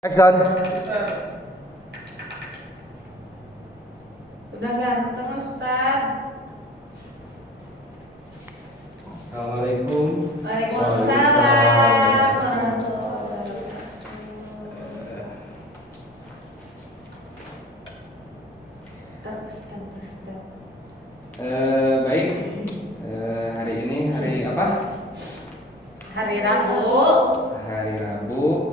Action. Udah ganteng Ustaz. Assalamualaikum. Waalaikumsalam warahmatullahi wabarakatuh. Ustaz. Baik. Hari ini hari apa? Hari Rabu. Hari Rabu.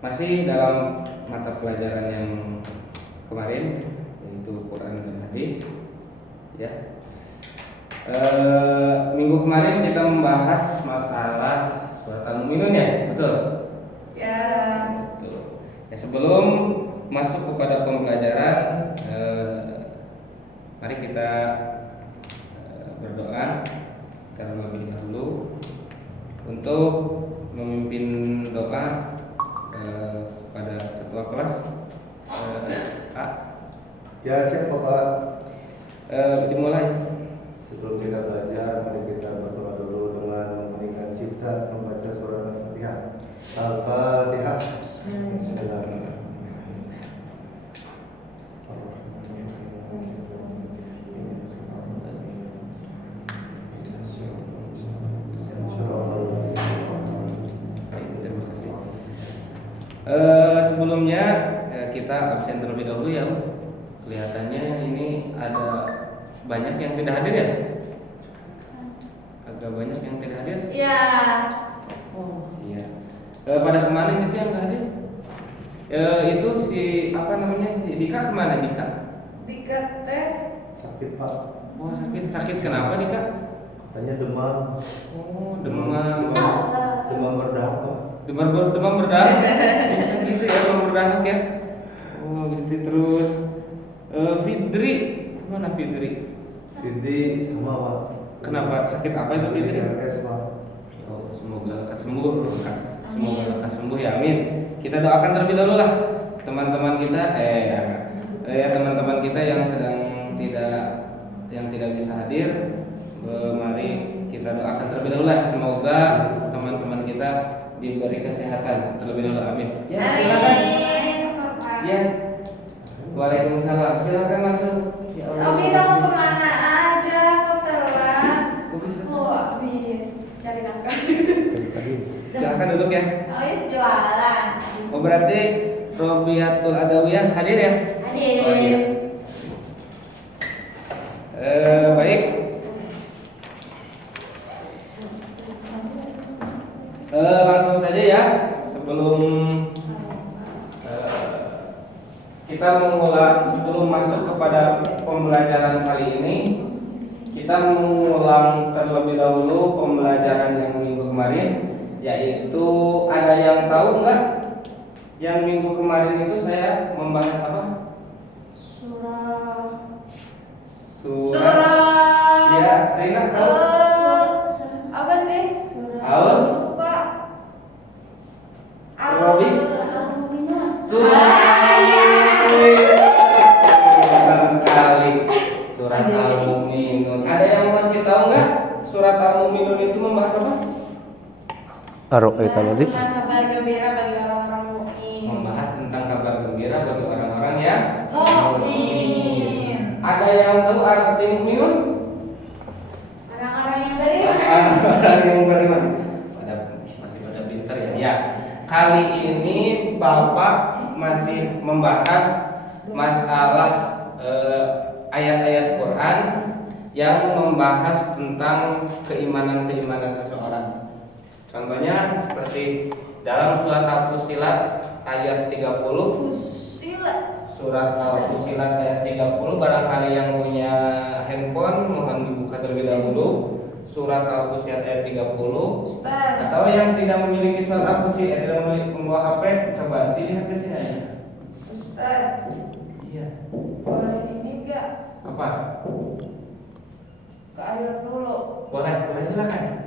Masih dalam mata pelajaran yang kemarin, yaitu Quran dan Hadis. Ya. Minggu kemarin kita membahas masalah surat Al-Mu'minun, ya, betul? Ya. Betul. Ya, sebelum masuk kepada pembelajaran, mari kita berdoa terlebih dahulu untuk memimpin doa kepada ketua kelas. A. Ya, siap Bapak. Dimulai. Sebelum kita belajar, mari kita berdoa dulu dengan meninggikan cipta membaca surat Al-Fatihah. Al-Fatihah. Bismillahirrahmanirrahim. Sebelumnya kita absen terlebih dahulu ya. Kelihatannya ini ada banyak yang tidak hadir, ya. Agak banyak yang tidak hadir. Ya. Oh iya. Pada kemarin itu yang nggak hadir. Itu si apa namanya? Dika kemana, Dika? Dika teh. Sakit Pak. Oh, sakit kenapa, Dika? Katanya demam. Oh, demam. Demam berdahak Pak. Demam berdahak. Bisa gitu ya, demam berdahak ya. Oh, mesti terus. Fitri, kemana Fitri? Jadi sama Pak. Kenapa? Sakit apa itu Fitri? PRS Pak. Ya Allah, semoga lekas sembuh. Semoga lekas sembuh ya, amin. Kita doakan terlebih dahulu lah teman-teman kita, teman-teman kita yang sedang tidak bisa hadir. Mari kita doakan terlebih dahulu lah, semoga teman-teman kita diberi kesehatan terlebih dahulu, amin. Ya, silakan. Ya. Waalaikumsalam. Silakan masuk. Ya Allah. Obi, kamu kemana aja? Kok telat? Kok bisa? Oh, habis cari nafkah. Silakan duduk ya. Oh, iya, jualan. Oh, berarti Robiatul Adawiyah hadir ya? Hadir. Oh, iya. Baik. Langsung saja ya, sebelum sebelum masuk kepada pembelajaran kali ini, kita mengulang terlebih dahulu pembelajaran yang minggu kemarin, yaitu ada yang tahu nggak? Yang minggu kemarin itu saya membahas apa? Surah. Ya, Rina tahu? Apa sih? Al. Lupa. Robi? Surah. Benar sekali. Surat Al-Mu'minun. Ada yang masih tahu nggak? Surat Al-Mu'minun itu membahas apa? tadi. Tentang kabar gembira bagi orang-orang mukmin. Membahas tentang kabar gembira bagi orang-orang yang Mukmin. Ada yang tahu arti mukminun? Orang-orang yang beriman. Orang yang beriman. Masih pada pintar ya. Ya. Kali ini Bapak masih membahas masalah ayat-ayat Quran yang membahas tentang keimanan seseorang. Contohnya seperti dalam surat Al-Fussilat ayat 30. Surat Al-Fussilat ayat 30, barangkali yang punya handphone mohon dibuka terlebih dahulu. Surat Al-Fussilat ayat 30. Ustaz. Atau yang tidak memiliki surat Al-Fussilat, tidak memiliki membawa HP, coba dilihat ke sini aja. Ustaz. Iya. Boleh ini enggak? Apa? Ke air dulu. Boleh silakan.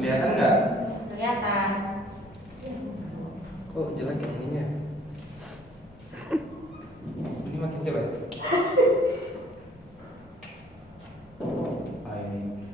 Kelihatan nggak? Kelihatan. Kok jelek ya ininya? Ini makin jelek. Ah, ini.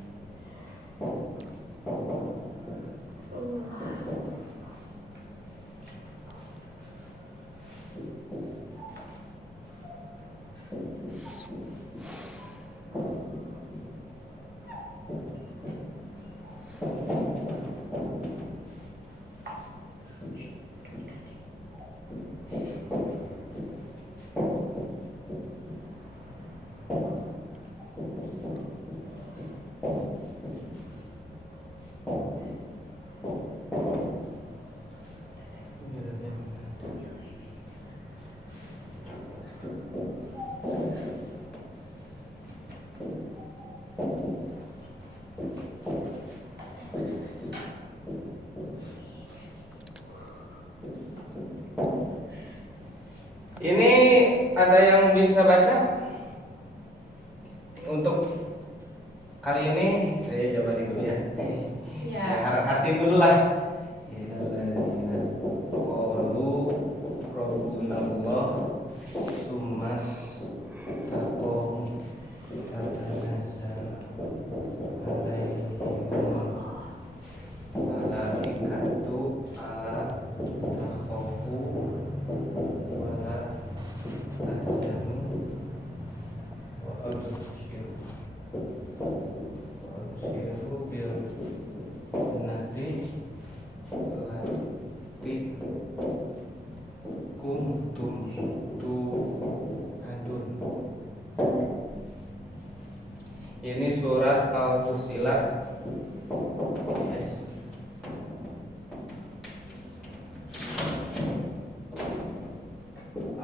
Ini ada yang bisa baca? Untuk kali ini saya jawab dulu ya. Ya. Saya harakatin dulu lah. Qalu rabbunallah summas taqum tatanazzalu alaihimul malaikatu ala takhafu wala tahzanu wa abshiru bil nadi lati kuntum tu'adun. Ini surat Al-Fussilat.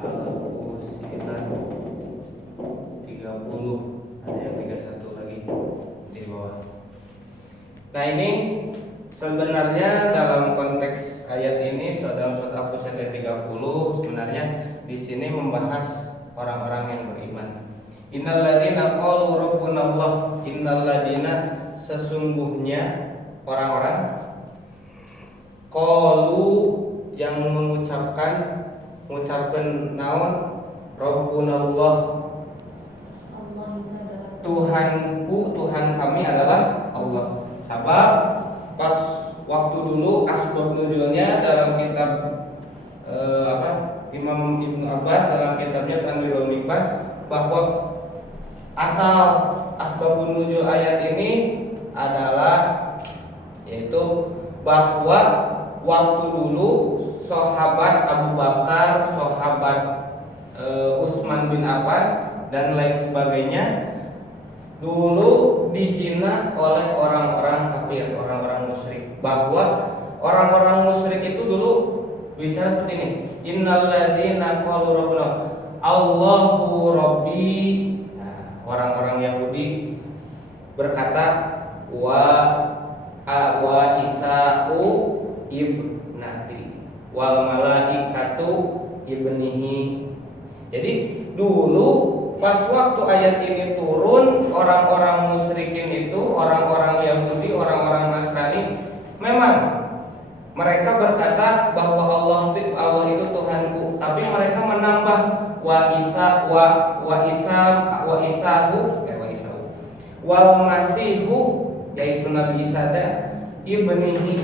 Al-Fussilat 30, ada yang 31 lagi di bawah. Nah, ini sebenarnya dalam konteks ayat ini dalam surat Al-Fussilat 30 sebenarnya di sini membahas orang-orang yang beriman. Innalladzina qalu rabbunallah, innalladzina sesungguhnya orang-orang qalu yang mengucapkan naon rabbunallah, Allah itu adalah Tuhanku, Tuhan kami adalah Allah. Sabab pas waktu dulu asbab nuzulnya dalam kitab Imam Ibnu Abbas dalam kitabnya Tanwirul Mikbas bahwa asal asbabun nuzul ayat ini adalah yaitu bahwa waktu dulu sahabat Abu Bakar, sahabat Utsman bin Affan dan lain sebagainya dulu dihina oleh orang-orang kafir, orang-orang musyrik, bahwa orang-orang musyrik itu dulu bicara seperti ini, innalladzina qalu rabbuna Allahu rabbi. Nah, orang-orang Yahudi berkata wa Isa'u ibnati wal malaikatu ibnihi. Jadi dulu pas waktu ayat ini turun, orang-orang musyrikin itu, orang-orang Yahudi, orang-orang Nasrani, memang mereka berkata bahwa Allah itu Tuhanku, tapi mereka menambah wa isahu wal masihu, yaitu Nabi Isa ibnihi,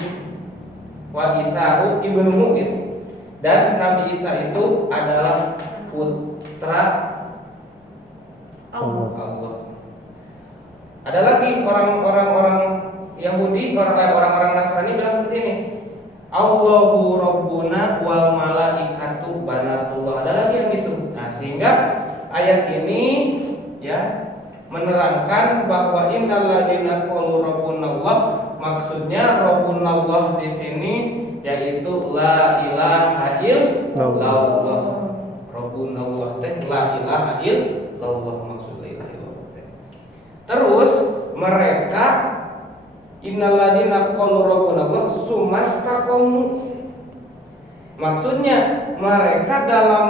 wa isahu ibnuhu, dan Nabi Isa itu adalah putra Allah. Ada lagi orang-orang Yahudi, orang-orang Nasrani bilang seperti ini, Allahu Rabbuna wal malaikatu banatullah. Ada lagi yang gitu. Nah, sehingga ayat ini ya menerangkan bahwa innalladzina qalu rabbunallah, maksudnya rabbunallah di sini yaitu la ilaha illallah. Rabbunallah teh la ilaha illallah, maksud la ilaha illallah teh. Terus mereka innalladzina qalu rabbunallah sumastaqamu, maksudnya mereka dalam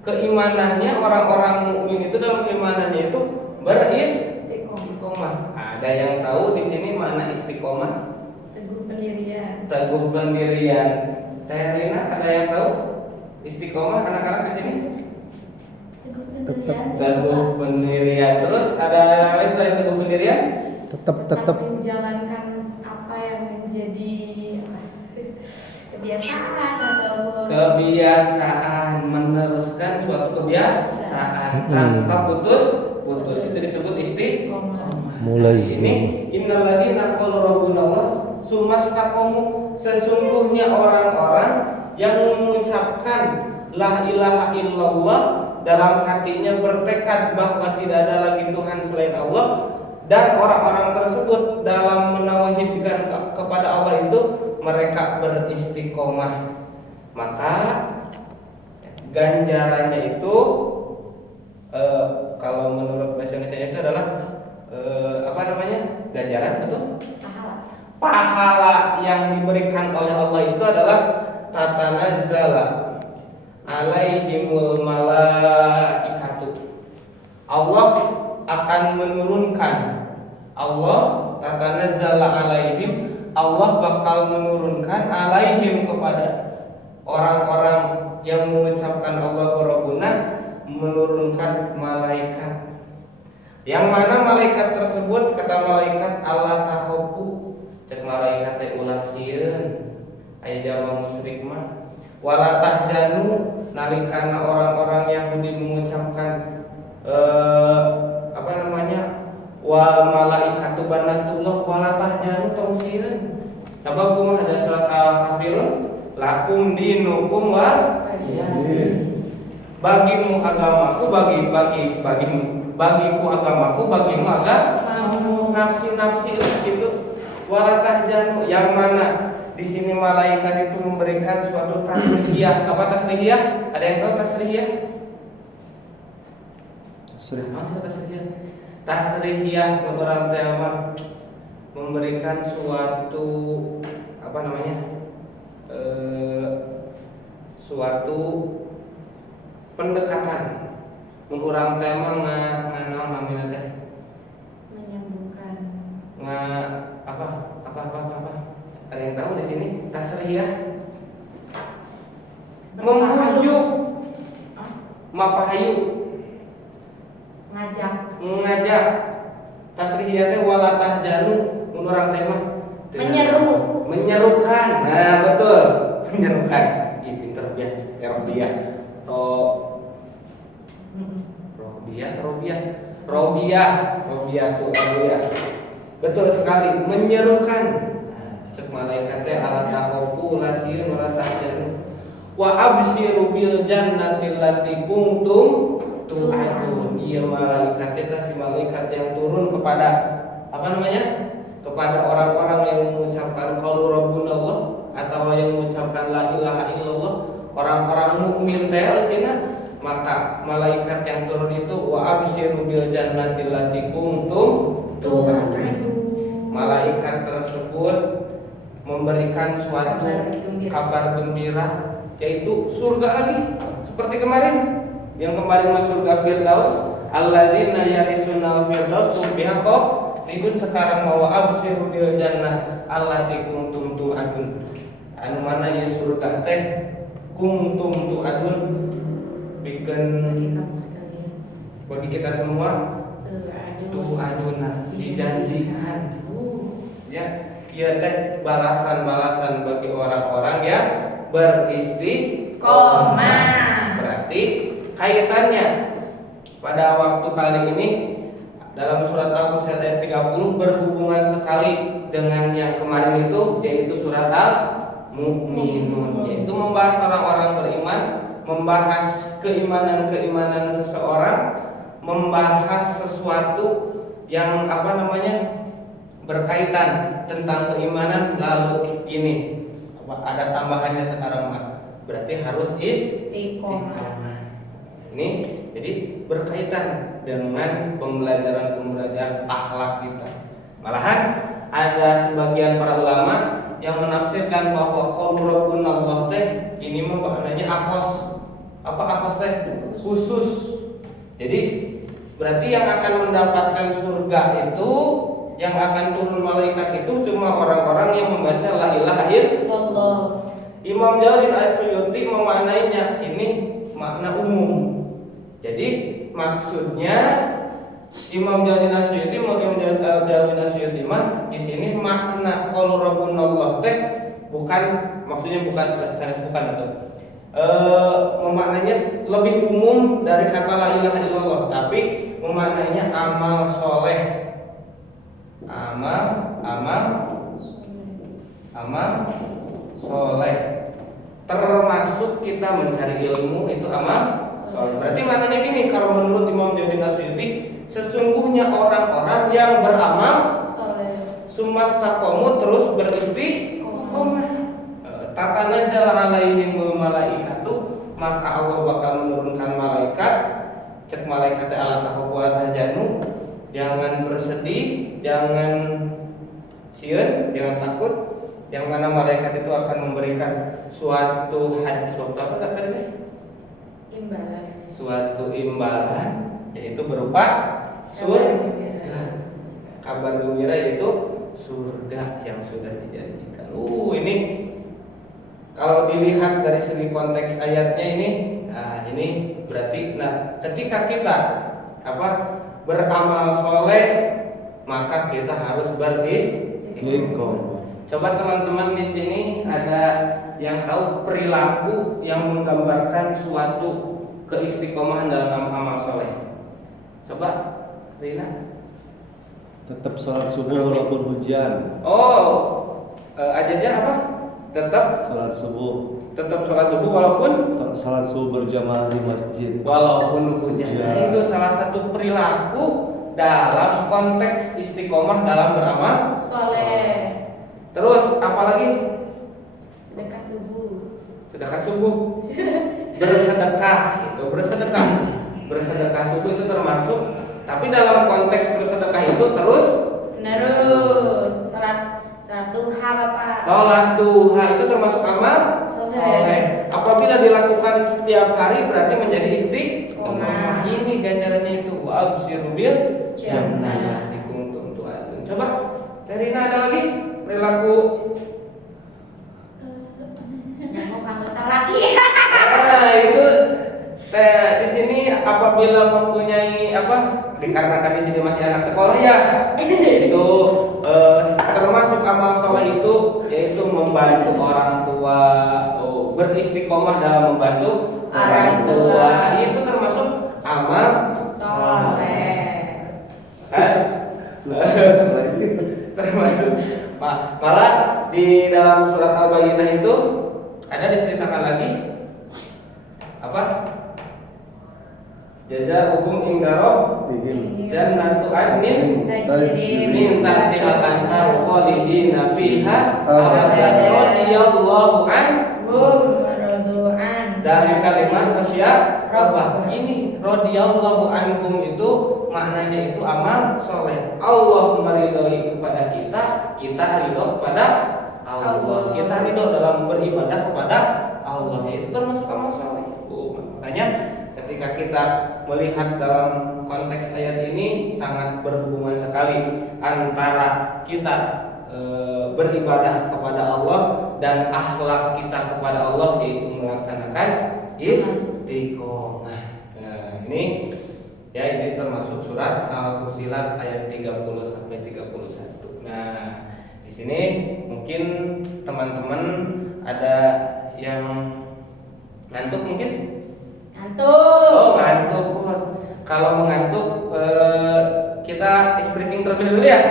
keimanannya, orang-orang mukmin itu dalam keimanannya itu beristiqomah. Ada yang tahu di sini makna istiqomah? teguh pendirian. Teguh pendirian. Teh Rina, ada yang tahu istiqomah anak-anak di sini? Teguh pendirian. Teguh pendirian. Terus ada yang lain selain teguh pendirian? Tetap menjalankan apa yang menjadi kebiasaan ataupun Kebiasaan, meneruskan suatu kebiasaan tanpa putus. Itu disebut istiqomah. ini mulazim. innalladzina qalu rabbunallah tsumastaqamu, sesungguhnya orang-orang yang mengucapkan la ilaha illallah, dalam hatinya bertekad bahwa tidak ada lagi Tuhan selain Allah, dan orang-orang tersebut dalam menauhidkan kepada Allah itu mereka beristiqomah, maka ganjarannya itu kalau menurut bahasa Indonesia itu adalah apa namanya? Ganjaran, betul? Pahala yang diberikan oleh Allah itu adalah tatanazzala alaihimul malaikatu. Allah akan menurunkan, Allah tatanazzala alaihim, Allah bakal menurunkan alaihim kepada orang-orang yang mengucapkan Allah Rabbuna, menurunkan malaikat. Yang mana malaikat tersebut, kata malaikat, Allah takhofu, cek malaikat teh ulah sieun aya jama musyrik mah, wala tahjanu, nalikana orang-orang Yahudi mengucapkan apa namanya, wa malaikatu banatullah wala tahjanu tong sieun. Sabab kumaha ada surat Al-Kafirun, lakum dinukum wal bagimu agamaku, bagiku agamaku, bagimu agamamu, nafsi itu. Walatah janu, yang mana di sini malaikat itu memberikan suatu tasrihiyah. Apa tasrihiyah? Ada yang tahu tasrihiyah? Tasrihiyah orang tema memberikan suatu apa namanya? Suatu pendekatan, mengurang tema nganaon namina teh, menyambungkan apa ada yang tahu di sini tasriyah, membujuk, mapahayu, ngajak tasriyah teh wala tahjanu mengurang tema menyerukan. Nah betul, menyerukan. Ih pinter ya Robiah. Robiah tuh Robiah. Betul sekali, menyerukan. Cek malaikat teh ala takhofu lasir wala tahzanu wa absyiru bil jannati allati kuntum tu'adun. Iya malaikat teh si malaikat yang turun kepada apa namanya? Kepada orang-orang yang mengucapkan qalu rabbunallah atau yang mengucapkan la ilaha illallah, orang-orang mukmin teh sina. Maka malaikat yang turun itu wa absyiru bil jannati allati kuntum tu'adun. Malaikat tersebut memberikan suatu kabar gembira, yaitu surga lagi. Seperti kemarin, yang kemarin masuk surga Firdaus, alladzina yarisunal firdaus hum biha khalidun. Sekarang mau absyiru bil jannah allati kuntum tu'adun. Anu mana ya surga teh kuntum tu'adun bikin bagi kita semua tu'aduna, dijanjikan. Ya, ia teh balasan-balasan bagi orang-orang yang beristiqomah. Berarti kaitannya pada waktu kali ini dalam surat Al-Qasas ayat 30 berhubungan sekali dengan yang kemarin itu, yaitu surat Al-Mu'minun, yaitu membahas orang-orang beriman, membahas keimanan-keimanan seseorang, membahas sesuatu yang apa namanya berkaitan tentang keimanan. Lalu ini ada tambahannya sekarang Mak, berarti harus istiqomah. Ini jadi berkaitan dengan pembelajaran akhlak kita. Malahan ada sebagian para ulama yang menafsirkan bahwa qaul rabbunallah teh ini mah maknanya akhos. Apa akhos teh? Khusus. Jadi berarti yang akan mendapatkan surga itu, yang akan turun malaikat itu cuma orang-orang yang membaca la ilaha illallah. Imam Jalalain As-Suyuti memaknainya ini makna umum. Jadi maksudnya Imam Jalalain As-Suyuti mah di sini makna qaul rabbunallah teh bukan maksudnya bukan atau memaknainya lebih umum dari kata la ilaha illallah, tapi memaknainya amal soleh, amal soleh, termasuk kita mencari ilmu itu amal soleh. Berarti maknanya gini, kalau menurut Imam Jalalain As-Suyuti, sesungguhnya orang-orang yang beramal soleh sumastaqomu terus beristiqomah tatanazal alaihimul malaikatu, maka Allah bakal menurunkan malaikat. Cek malaikat Allah tahwa tahjanu, jangan bersedih, jangan sieun, jangan takut. Yang mana malaikat itu akan memberikan suatu imbalan suatu imbalan, yaitu berupa surga. Kabar gembira yaitu surga yang sudah dijanjikan. Ini kalau dilihat dari segi konteks ayatnya ini berarti, ketika kita beramal soleh, maka kita harus beristiqomah. Coba teman-teman di sini ada yang tahu perilaku yang menggambarkan suatu keistiqomahan dalam amal soleh? Coba, Rina. Tetap sholat subuh walaupun hujan. Aja apa? Tetap sholat subuh walaupun sholat subuh berjamaah di masjid walaupun hujan. Nah, itu salah satu perilaku dalam konteks istiqomah dalam beramal soleh. Terus apalagi? Sedekah subuh. Bersedekah subuh itu termasuk, tapi dalam konteks bersedekah itu terus salat duha Bapak. Salat duha itu termasuk amal soleh. Apabila dilakukan setiap hari berarti menjadi istiqomah. Ini ganjarannya itu wa absyiru bil jannah kuntum tu'adun. Coba Rina, ada lagi perilaku Nyamuk kamu salah lagi. itu di sini apabila mempunyai dikarenakan di sini masih anak sekolah ya, itu termasuk amal soleh itu yaitu membantu orang tua, beristiqomah dalam membantu orang tua. Itu termasuk amal soleh. Termasuk malah di dalam surat Al-Baqarah itu ada diceritakan lagi jazaa'uhum inda rabbihim jannatu adnin min tahtihal anhar khalidina fiha abadan radhiyallahu anhum dari kalimat wasya rabbah. Ini radhiyallahu anhum itu maknanya itu amal soleh. Allah meridhoi kepada kita, kita ridho kepada Allah. Kita ridho dalam beribadah kepada Allah, itu termasuk amal soleh. Makanya ketika kita melihat dalam konteks ayat ini sangat berhubungan sekali antara kita beribadah kepada Allah dan akhlak kita kepada Allah, yaitu melaksanakan istiqomah. Ini termasuk surat Al-Fussilat ayat 30 sampai 31. Nah, di sini mungkin teman-teman ada yang ngantuk mungkin? Ngantuk. Ngantuk. Kalau mengantuk kita ice breaking terlebih dulu ya?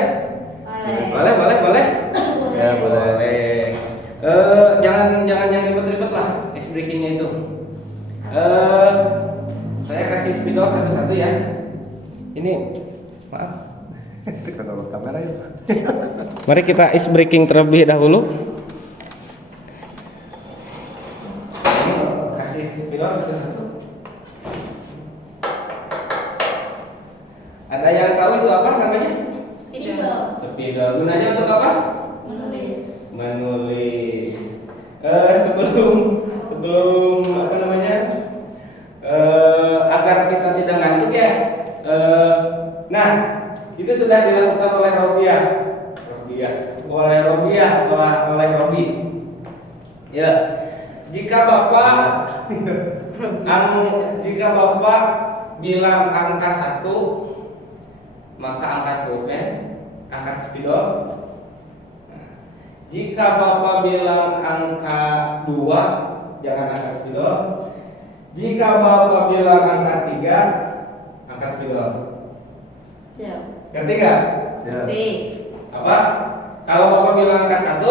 Boleh. Ya, boleh. Jangan yang ribet-ribet lah ice breakingnya itu. Saya kasih spidol satu-satu ya. Ini maaf. Kita taruh kamera ya. Mari kita ice breaking terlebih dahulu. Kasih spidol satu-satu. Ada yang tahu itu apa namanya? Spidol. Gunanya untuk apa? Menulis. Sebelum apa namanya? Agar kita tidak ngantuk ya. Nah, itu sudah dilakukan oleh Robi. Ya. Jika Bapak jika Bapak bilang angka 1, maka angkat pulpen, angkat spidol. Nah, jika Bapak bilang angka 2, jangan angkat spidol. Jika Bapak bilang angka 3, angkat spidol. Siap. Ngerti nggak? Ya. B. Apa? Kalau Bapak bilang angka 1,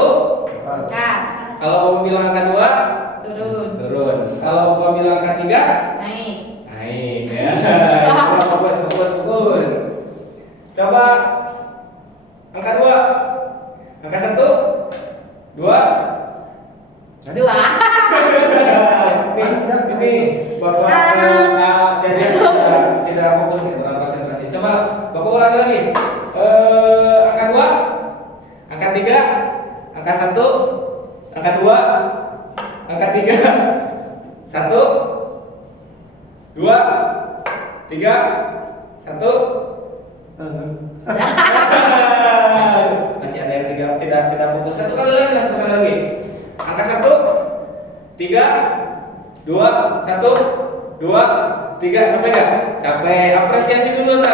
Angkat. kalau Bapak bilang angka 2, Turun. turun. Kalau Bapak bilang angka 3, Naik. naik. Ya. Coba fokus. Coba angka 2, angka 1, 2. Dua. Ini Bapak jadi tidak fokus nih, kurang konsentrasi. Coba Bapak ulangi lagi. Angka 2, angka 3, angka 1, angka 2, angka 3, 1, 2, 3, 1. Masih ada yang tidak fokus. Satu kali lagi. Angka 1, 3, 2, 1, 2, 3. Sampai nggak? Sampai. Apresiasi dulu nah.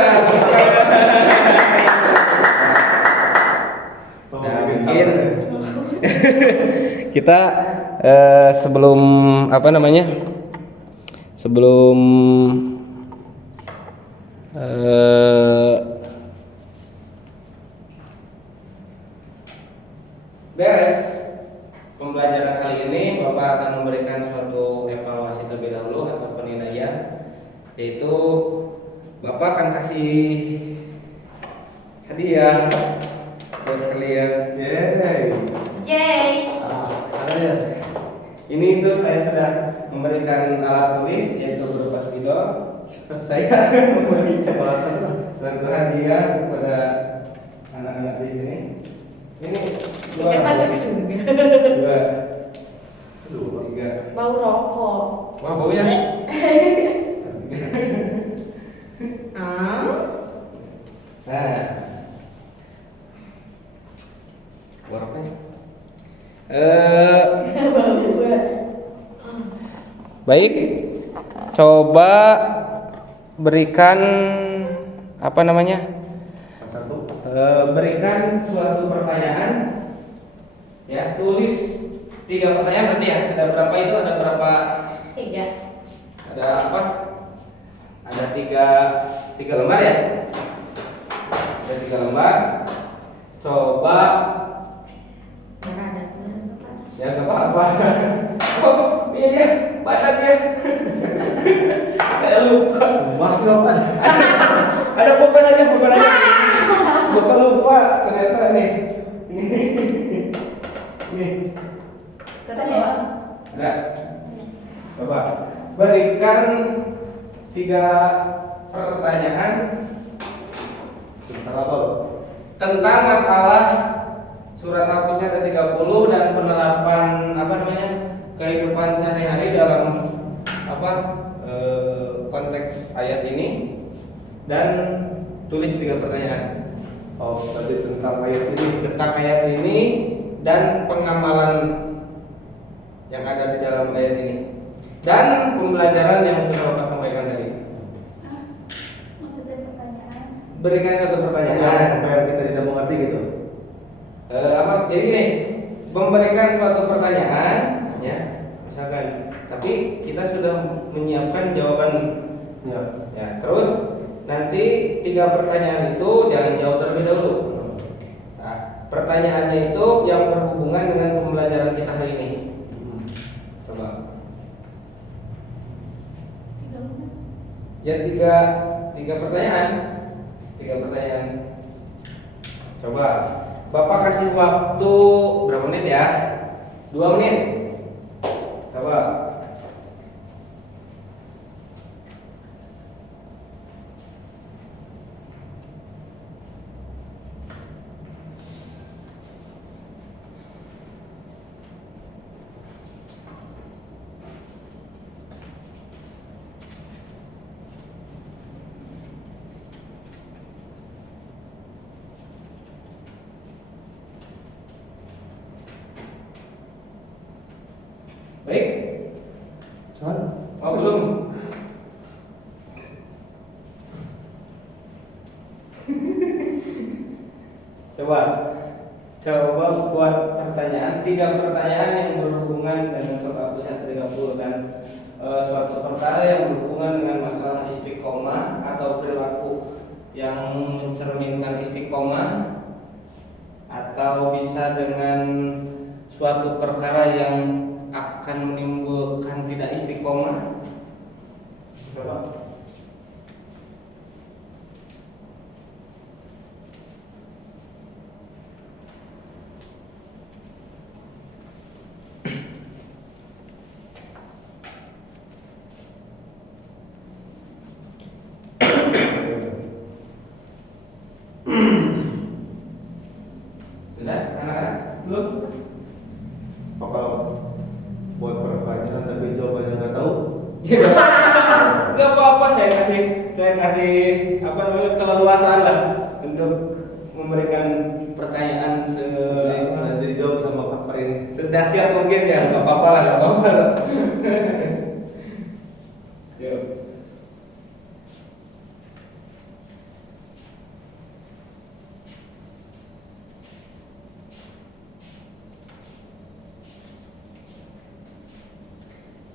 Nah, mungkin kita sebelum apa namanya? Sebelum beres pembelajaran kali ini, Bapak akan memberikan suatu evaluasi terlebih dahulu atau penilaian, yaitu Bapak akan kasih hadiah buat kalian. Yeay. J. Ada ya? Ini itu saya sudah memberikan alat tulis yaitu berupa spidol. Saya akan memberikan suatu hadiah kepada anak-anak di sini. Ini Kan masuk surga. 2, 3. Bau rokok. Wah, baunya. Ah. Nah, warnanya. Baik, coba berikan apa namanya? Berikan suatu pertanyaan, ya, tulis 3 pertanyaan berarti ya. Ada berapa itu? Ada berapa? 3. Ada apa? Ada 3 lembar ya? Ada 3 lembar. Coba Merah ada tulisan apa? ya nggak apa-apa. Oh iya ya, padat ya. Saya lupa. Masih apa? Ada beban aja. Bapak lupa ternyata nih. Ini. Sekarang ya. Ada. Coba berikan 3 pertanyaan Tentang apa? tentang masalah surat hapusnya ke 30 dan penerapan apa namanya kehidupan sehari-hari dalam apa konteks ayat ini, dan tulis 3 pertanyaan Oh, berarti tentang ayat ini. Dan pengamalan yang ada di dalam ayat ini dan pembelajaran yang sudah Bapak sampaikan tadi. Maksudnya pertanyaan. Berikan 1 pertanyaan. Apa yang kita tidak mengerti gitu? Jadi nih, memberikan suatu pertanyaan, ya, misalkan, tapi kita sudah menyiapkan jawaban, Ya. ya. Terus nanti 3 pertanyaan itu jangan jawab terlebih dahulu. Nah, pertanyaannya itu yang berhubungan dengan pembelajaran kita hari ini. Coba. Ya, tiga pertanyaan. Coba. Bapak kasih waktu berapa menit ya? 2 menit. Coba. Son? Oh belum. Coba buat pertanyaan, 3 pertanyaan yang berhubungan dengan surat Al-Fatihah 30 dan suatu perkara yang berhubungan dengan masalah istiqomah atau perilaku yang mencerminkan istiqomah, atau bisa dengan suatu perkara yang akan menimbulkan tidak istiqomah. Coba. Sudah, anak-anak? Belum? Apa kalau buat pertanyaan tapi jawabannya nggak tahu? Gak apa-apa, saya kasih apa namanya keleluasaan lah untuk memberikan pertanyaan Nanti dijawab sama kakak ini. sedahsyat mungkin ya, nggak apa-apa lah, nggak apa-apa lah. Yuk.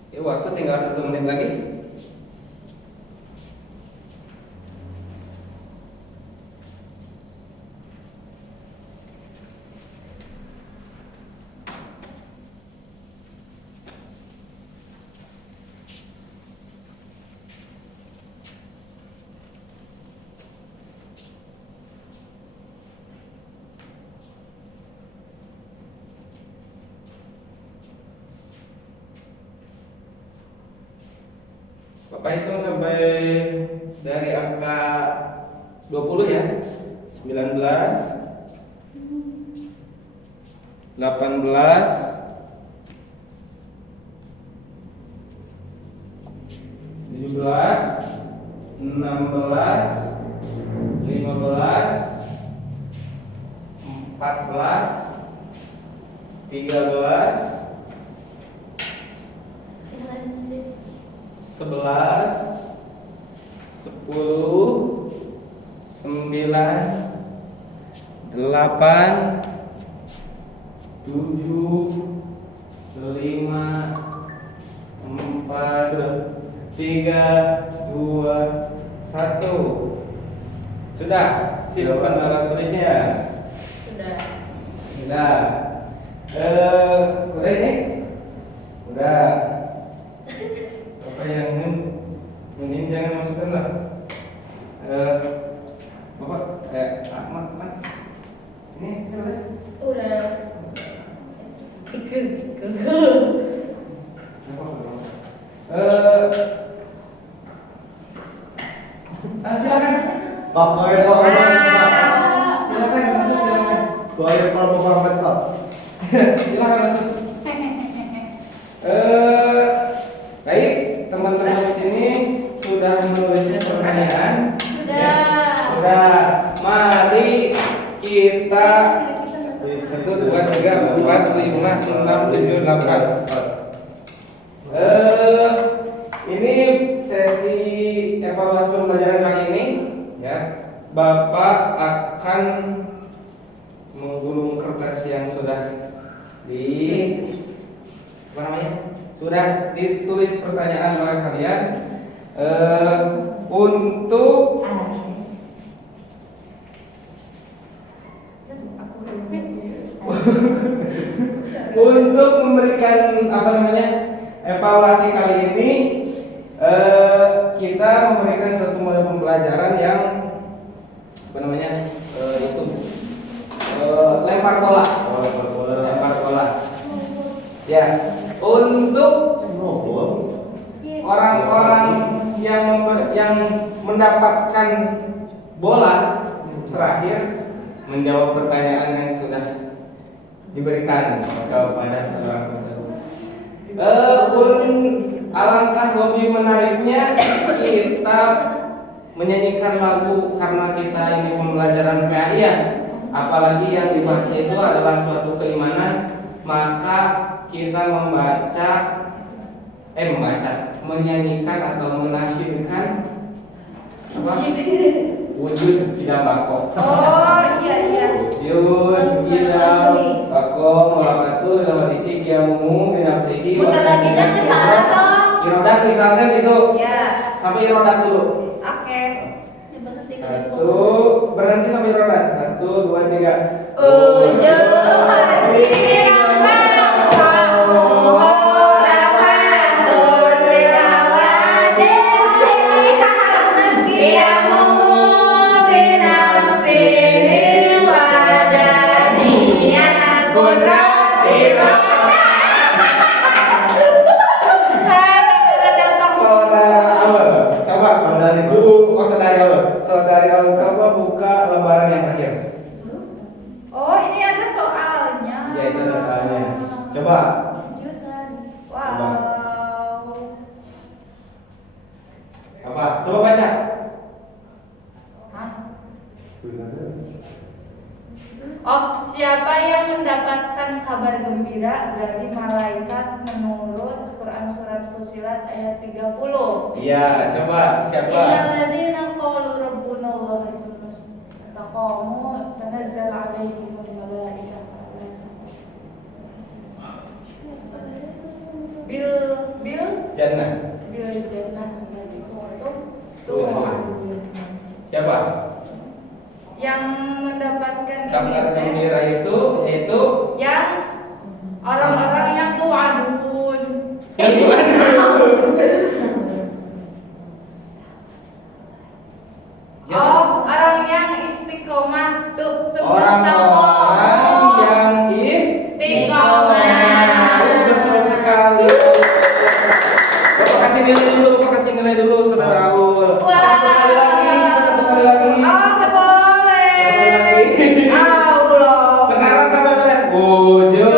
Ya, waktu tinggal 1 menit lagi. Bapak hitung sampai dari angka 20 ya. 19, 18, 17, 16, 15, 14, 13, 11, 10, 9, 8, 7, 5, 4, 3, 2, 1. Sudah, simpan alat tulisnya. Sudah. Sudah. Udah ini? Udah. Apa yang ini jangan masukkan lah. Bapak, Ahmad, ini udah. Udah. Tiga. Silakan. Pak, boleh Pak, Silakan masuk, silakan. boleh Pak, Pak. Silakan masuk. Baik, teman-teman di sini sudah menulisnya pertanyaan. Sudah. Sudah. Mari kita 1, 2, 3, 4, 5, 6, 7, 8. Ini sesi evaluasi pembelajaran kali ini, ya. Bapak akan menggulung kertas yang sudah apa namanya? Sudah ditulis pertanyaan oleh kalian untuk untuk memberikan apa namanya evaluasi kali ini. Kita memberikan suatu model pembelajaran yang apa namanya itu lempar bola. Lempar bola. Ya, untuk orang-orang yang mendapatkan bola terakhir menjawab pertanyaan yang sudah diberikan kepada seorang tersebut. Alangkah lebih menariknya kita menyanyikan lagu karena kita ini pembelajaran PAI ya. Apalagi yang dibaca itu adalah suatu keimanan, maka kita membaca menyanyikan atau menasyidkan apa? Wujud idam bako. Oh iya iya. Wujud idam bako mulakatu dalam isi kiamu binafsihi. Putar lagi aja salah dong. Irodat misalkan itu. Ya. Sampai irodat dulu. Oke. Satu, berhenti sampai irodat. 1, 2, 3. Ujud idam bako. Rapatul lilawadesi. Kiamu binafsihi wadaniyah kudrati roda. Saudara awal, coba Saudari Bu, oh saudari awal. Saudari awal coba buka lembaran yang terakhir. Oh ini ada soalnya. Ya itu ada soalnya. Coba. Wow. Apa? Coba baca. Hah? Tulisannya. Oh, siapa yang mendapatkan kabar gembira dari malaikat menurut Quran surat Fussilat ayat 30? Iya, coba siapa? Innalladzina qalu rabbuna Allah taqamu tanazzal alaihimul malaikah. Bil Jannah. jannah tuh Siapa? yang mendapatkan Kabar ini teh, gembira itu yaitu yang orang-orang yang tu'adun. Oh, orang yang istiqomah tuh orang-orang yang istiqomah. Oh, betul sekali. Coba kasih nilai dulu, saudara Aul. Satu kali lagi. Oh, boleh. Allah. Sekarang sampai beres. Wujud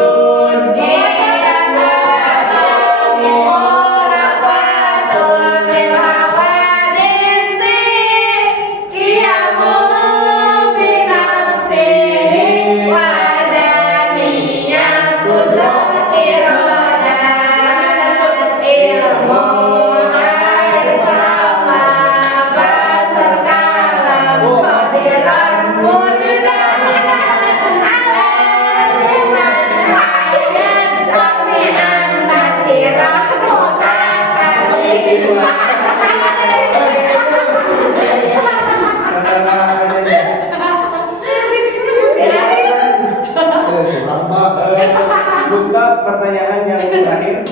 buka pertanyaan yang terakhir.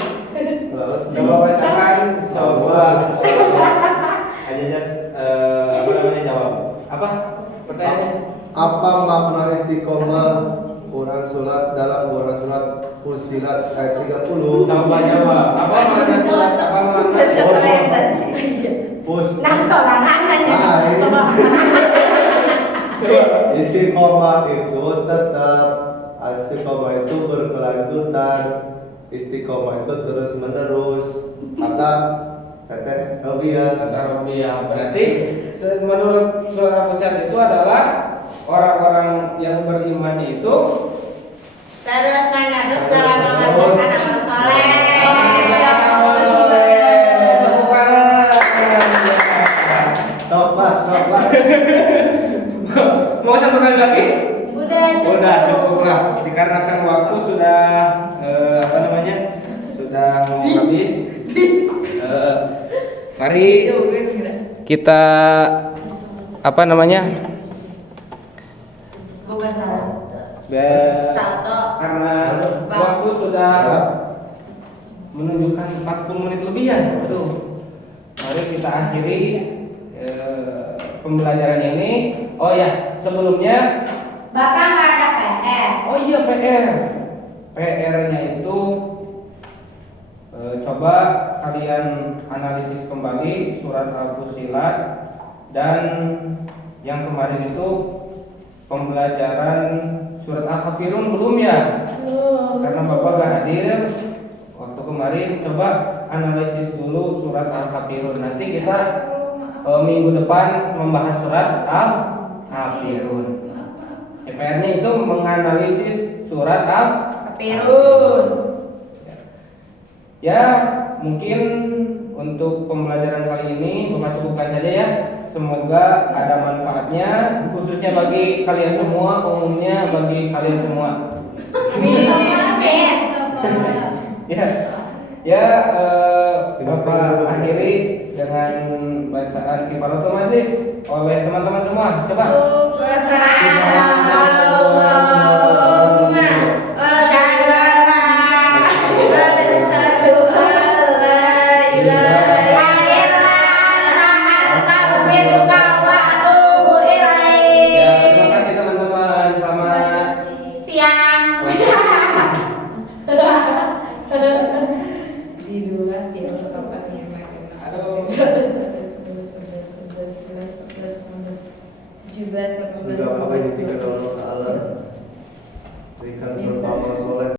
Coba bacakan, coba aja apa namanya jawab. Apa pertanyaannya? Apa makna istiqomah Quran surat dalam Quran surat Fussilat ayat 30? Coba jawab. Apa makna surat? Apa makna? Pus. Nang sorangan nanya. Istiqomah itu tetap, istiqomah itu berkelanjutan, istiqomah itu terus menerus. Kata Teteh Robiah. Kata Robiah. Berarti menurut surat Al-Fussilat itu adalah orang-orang yang beriman itu Terus menerus dalam mengerjakan amal soleh. Coba. Mau satu kali lagi? Udah Cukup lah. Dikarenakan waktu sudah apa namanya? Sudah mau habis. Mari kita apa namanya? Salto. Karena waktu sudah menunjukkan 40 menit lebih ya. Aduh. Mari kita akhiri pembelajaran ini. Oh ya, sebelumnya Bapak nggak ada PR. oh iya PR. PR-nya itu coba kalian analisis kembali surat Al-Fussilat dan yang kemarin itu pembelajaran surat Al-Kafirun belum ya? Karena Bapak gak hadir waktu kemarin, coba analisis dulu surat Al-Kafirun. Nanti kita minggu depan membahas surat Al-Kafirun. PR-nya itu menganalisis surat Al-Kafirun. Ya, mungkin untuk pembelajaran kali ini Bapak cukupkan saja ya. Semoga ada manfaatnya, khususnya bagi kalian semua, umumnya bagi kalian semua. Ya, ya Bapak akhiri dengan bacaan kifaratul majlis oleh teman-teman semua. Coba. Ya, terima kasih teman-teman. Selamat Siang. Sudah pakai tiga doa Allah. Berikan berpahala soleh.